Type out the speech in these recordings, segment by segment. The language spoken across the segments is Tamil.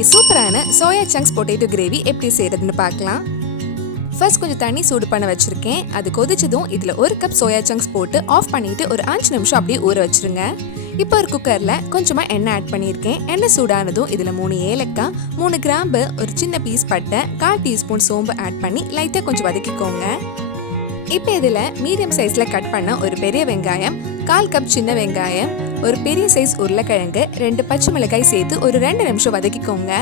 இன்னைக்கு சூப்பரான சோயா சங்க்ஸ் பொட்டேட்டோ கிரேவி எப்படி செய்யறதுன்னு பார்க்கலாம். ஃபர்ஸ்ட் கொஞ்சம் தண்ணி சூடு பண்ண வச்சிருக்கேன். அது கொதிச்சதும் இதில் 1 கப் சோயா சங்க்ஸ் போட்டு ஆஃப் பண்ணிட்டு ஒரு 5 நிமிஷம் அப்படியே ஊற வச்சிருங்க. இப்போ ஒரு குக்கரில் கொஞ்சமாக எண்ணெய் ஆட் பண்ணியிருக்கேன். எண்ணெய் சூடானதும் இதில் 3 ஏலக்காய், 3 கிராம்பு, ஒரு சின்ன பீஸ் பட்டை, 1/4 டீஸ்பூன் சோம்பு ஆட் பண்ணி லைட்டாக கொஞ்சம் வதக்கிக்கோங்க. இப்போ இதில் மீடியம் சைஸில் கட் பண்ண ஒரு பெரிய வெங்காயம், 1/4 கப் சின்ன வெங்காயம், ஒரு பெரிய சைஸ் உருளைக்கிழங்கு, 2 பச்சை மிளகாய் சேர்த்து ஒரு 2 நிமிஷம் வதக்கிக்கோங்க.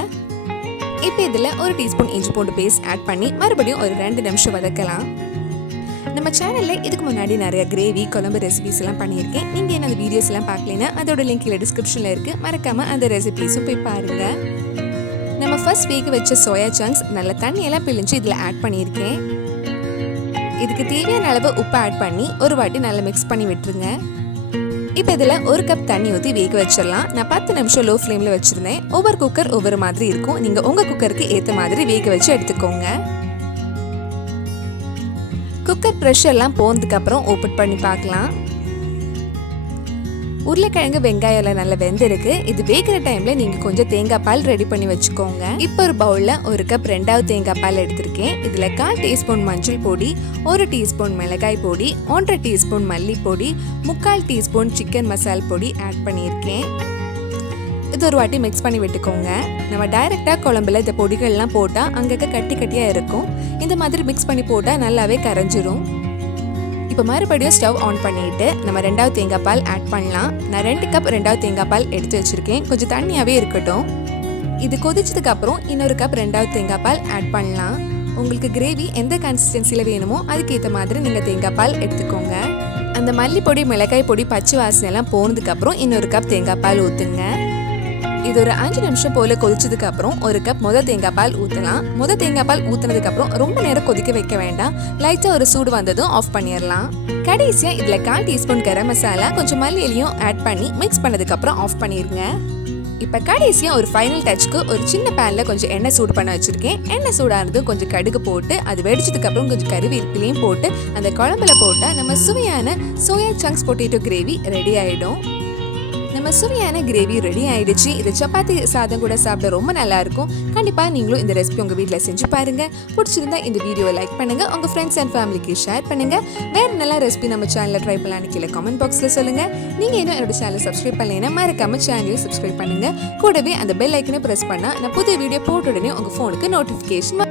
இப்போ இதில் 1 டீஸ்பூன் இஞ்சி பூண்டு பேஸ்ட் ஆட் பண்ணி மறுபடியும் ஒரு 2 நிமிஷம் வதக்கலாம். நம்ம சேனலில் இதுக்கு முன்னாடி நிறைய கிரேவி குழம்பு ரெசிபிஸ் எல்லாம் பண்ணியிருக்கேன். நீங்கள் என்ன அந்த வீடியோஸ் எல்லாம் பார்க்கலன்னா அதோட லிங்க் கீழே டிஸ்கிரிப்ஷனில் இருக்குது. மறக்காமல் அந்த ரெசிபிஸும் போய் பாருங்கள். நம்ம ஃபர்ஸ்ட் வேக வச்ச சோயா சங்க்ஸ் நல்ல தண்ணியெல்லாம் பிழிஞ்சு இதில் ஆட் பண்ணியிருக்கேன். இதுக்கு தேவையான அளவு உப்பு ஆட் பண்ணி ஒரு வாட்டி நல்லா மிக்ஸ் பண்ணி விட்டுருங்க. இப்போ இதில் 1 கப் தண்ணி ஊற்றி வேக வச்சிடலாம். நான் 10 நிமிஷம் லோ ஃப்ளேமில் வச்சுருந்தேன். ஒவ்வொரு குக்கர் ஒவ்வொரு மாதிரி இருக்கும். நீங்கள் உங்கள் குக்கருக்கு ஏற்ற மாதிரி வேக வச்சு எடுத்துக்கோங்க. குக்கர் ப்ரெஷர்லாம் போனதுக்கப்புறம் ஓப்பன் பண்ணி பார்க்கலாம். உருளைக்கிழங்கு வெங்காயம் எல்லாம் நல்லா வெந்திருக்கு. இது வேகிற டைம்ல நீங்க கொஞ்சம் தேங்காய் பால் ரெடி பண்ணி வச்சுக்கோங்க. இப்போ ஒரு பவுல்ல 1 கப் 2வது தேங்காய் பால் எடுத்திருக்கேன். இதுல 1/4 டீஸ்பூன் மஞ்சள் பொடி, 1 டீஸ்பூன் மிளகாய் பொடி, 1/2 டீஸ்பூன் மல்லி பொடி, 3/4 டீஸ்பூன் சிக்கன் மசால் பொடி ஆட் பண்ணியிருக்கேன். இது ஒரு வாட்டி மிக்ஸ் பண்ணி விட்டுக்கோங்க. நம்ம டைரக்டா குழம்புல இந்த பொடிகள்லாம் போட்டா அங்கங்க கட்டி கட்டியா இருக்கும். இந்த மாதிரி மிக்ஸ் பண்ணி போட்டா நல்லாவே கரைஞ்சிரும். இப்போ மறுபடியும் ஸ்டவ் ஆன் பண்ணிட்டு நம்ம 2வது தேங்காய் பால் ஆட் பண்ணலாம். நான் 2 கப் 2வது தேங்காய் பால் எடுத்து வச்சிருக்கேன். கொஞ்சம் தண்ணியாவே இருக்கட்டும். இது கொதிச்சதுக்கு அப்புறம் இன்னொரு கப் 2வது தேங்காய் பால் ஆட் பண்ணலாம். உங்களுக்கு கிரேவி எந்த கன்சிஸ்டன்சில வேணுமோ அதுக்கேற்ற மாதிரி நீங்க தேங்காய் பால் எடுத்துக்கோங்க. அந்த மல்லி பொடி மிளகாய் பொடி பச்சை வாசனை எல்லாம் போனதுக்கு அப்புறம் இன்னொரு கப் தேங்காய் பால் ஊத்துங்க. இது ஒரு 5 நிமிஷம் போல கொதிச்சதுக்கு அப்புறம் 1 கப் தேங்காய் பால் ஊற்றலாம். தேங்காய் பால் ஊற்றினதுக்கு அப்புறம் ரொம்ப நேரம் கொதிக்க வைக்க வேண்டாம். லைட்டாக ஒரு சூடு வந்ததும் ஆஃப் பண்ணிடலாம். கடைசியா இதில் 1/4 டீஸ்பூன் கரம் மசாலா, கொஞ்சம் மல்லி இலையும் ஆட் பண்ணி மிக்ஸ் பண்ணதுக்கு அப்புறம் ஆஃப் பண்ணிருங்க. இப்போ கடைசியா ஒரு ஃபைனல் டச்சுக்கு ஒரு சின்ன பேன்ல கொஞ்சம் எண்ணெய் சூடு பண்ண வச்சிருக்கேன். எண்ணெய் சூடானது கொஞ்சம் கடுகு போட்டு அது வெடிச்சதுக்கு அப்புறம் கொஞ்சம் கருவேப்பிலையும் போட்டு அந்த குழம்புல போட்டா நம்ம சுவையான soya chunks potato gravy ready ஆயிடும். நம்ம சுவையான கிரேவி ரெடி ஆயிடுச்சு. இது சப்பாத்தி சாதம் கூட சாப்பிட ரொம்ப நல்லா இருக்கும். கண்டிப்பா நீங்களும் இந்த ரெசிபி உங்க வீட்டில் செஞ்சு பாருங்க. பிடிச்சிருந்தா இந்த வீடியோவை லைக் பண்ணுங்க, உங்க ஃப்ரெண்ட்ஸ் அண்ட் ஃபேமிலிக்கு ஷேர் பண்ணுங்க. வேற நல்ல ரெசிபி நம்ம சேனல்ல ட்ரை பண்ணலாம்னு கீழே கமெண்ட் பாக்ஸ்ல சொல்லுங்க. நீங்க இன்னும் என்னோட சேனலை சப்ஸ்கிரைப் பண்ணலைன்னா மறக்காம சேனலை சப்ஸ்கிரைப் பண்ணுங்க. கூடவே அந்த பெல் ஐக்கனை பிரஸ் பண்ணா நான் புதிய வீடியோ போட்ட உடனே உங்க போனுக்கு நோட்டிபிகேஷன்